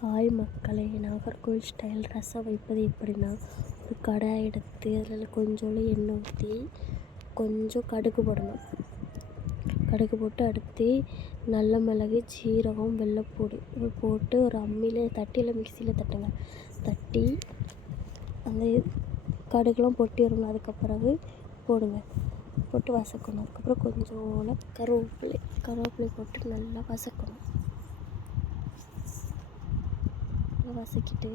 Hi மக்களே, Nagercoil style ரசம் வைப்பது எப்படின்னா, ஒரு கடாய் எடுத்து அதில் கொஞ்சோண்டு எண்ணெய் ஊற்றி கொஞ்சம் கடுகு போடணும். கடுகு போட்டு அடுத்து நல்ல மிளகு, ஜீரகம், வெள்ளைப்பூடு போட்டு ஒரு தட்டியில் மிக்சியில் தட்டுங்க. தட்டி அந்த கடுகுலாம் பொட்டி வரணும். அதுக்கப்புறம் போடுங்க. போட்டு வதக்கணும். அதுக்கப்புறம் கொஞ்சோண்டு கருவேப்பிலை போட்டு நல்லா வதக்கணும். வதக்கிட்டு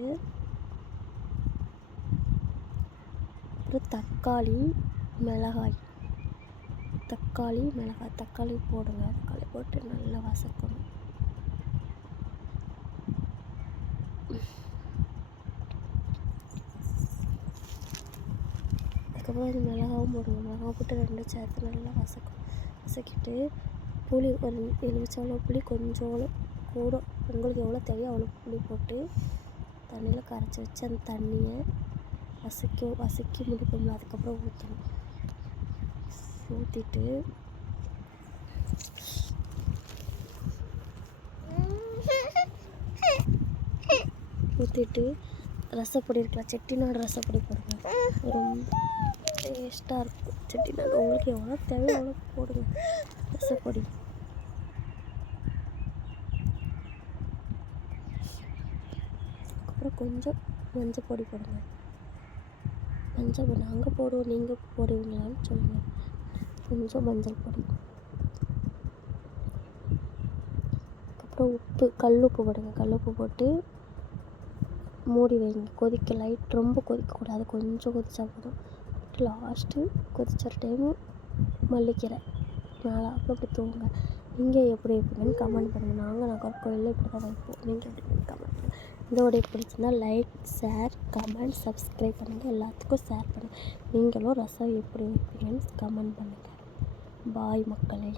அப்புறம் தக்காளி மிளகாய் போடுங்க. தக்காளி போட்டு நல்லா வதக்கணும். அதுக்கப்புறம் அது மிளகாவும் போடுங்க. மிளகாய் போட்டு ரெண்டும் சேர்த்து நல்லா வதக்கிட்டு புளி ஒரு எலுமிச்சம்பழம் புளி கொஞ்சோண்டு கூட உங்களுக்கு எவ்வளோ தேவையோ அவ்வளோ புளி போட்டு தண்ணியில் கரைச்சி வச்சு அந்த தண்ணியை வதக்கி முடிப்போம்ல, அதுக்கப்புறம் ஊற்றணும். ஊற்றிட்டு ரசப்பொடி இருக்கலாம், செட்டிநாடு ரசப்பொடி போடுங்க. ரொம்ப டேஸ்ட்டாக இருக்கும் செட்டிநாடு. உங்களுக்கு எவ்வளோ தேவையோ அவ்வளோ போடுங்க ரசப்பொடி. அப்புறம் கொஞ்சம் மஞ்சள் பொடி போடுங்க. நாங்கள் போடுவோம், நீங்கள் போடுவீங்களான்னு சொல்லுங்கள். கொஞ்சம் மஞ்சள் பொடி, அப்புறம் கல் உப்பு போடுங்க. கல் உப்பு போட்டு மூடி வைங்க. கொதிக்க ரொம்ப கொதிக்கக்கூடாது, கொஞ்சம் கொதிச்சா போதும். லாஸ்ட்டு கொதிச்ச டைமு மல்லிக்கீரை மேலே அப்புறம் இப்படி தூவுங்க. நீங்கள் எப்படி வைப்பீங்கன்னு கமெண்ட் பண்ணுங்கள். நாகர்கோவிலில் இப்படி தான் வைப்போம். நீங்கள் எப்படி கமெண்ட் பண்ணுங்கள். இந்த வீடியோ பிடிச்சிருந்தால் லைக், ஷேர், கமெண்ட், சப்ஸ்கிரைப் பண்ணுங்கள். எல்லாத்துக்கும் ஷேர் பண்ணுங்கள். நீங்களும் ரசம் எப்படி வைப்பீங்கன்னு கமெண்ட் பண்ணுங்கள். பாய் மக்களே.